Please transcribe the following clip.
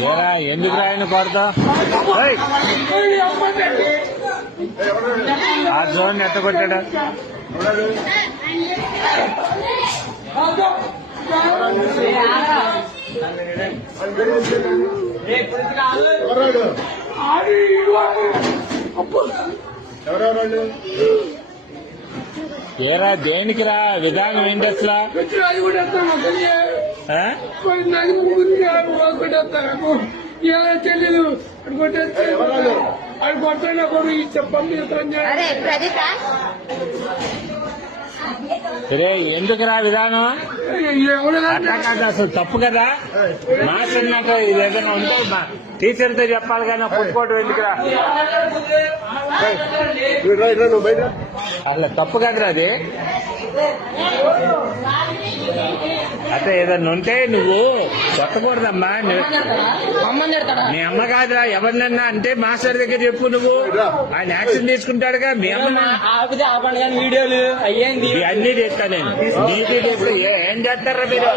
ఏరా ఎందుకు రాయని కొడతా ఆ జోన్ ఎట్ట కొట్టాడా ఏరా దేనికిరా విధానం ఏంటి అసలు తెలియదు అది కొట్టాడు కూడా ఈ చెప్పండి రే ఎందుకురా విధానం అట్లా కాదు అసలు తప్పు కదా మాట్లాడినాక ఇది ఏదైనా ఉంటే టీచర్తో చెప్పాలి కానీ పుట్టుకోవటం ఎందుకురా అసలు తప్పు కదరా అది అంటే ఏదన్నా ఉంటే నువ్వు కొట్టకూడదమ్మా మీ అమ్మ కాదురా ఎవరినన్నా అంటే మాస్టర్ దగ్గర చెప్పు నువ్వు ఆయన యాక్షన్ తీసుకుంటాడుగా మీ అమ్మ వీడియోలు అయ్యేంది అన్ని చేస్తా నేను నీకే చేస్తా ఏం చేస్తారా మీరు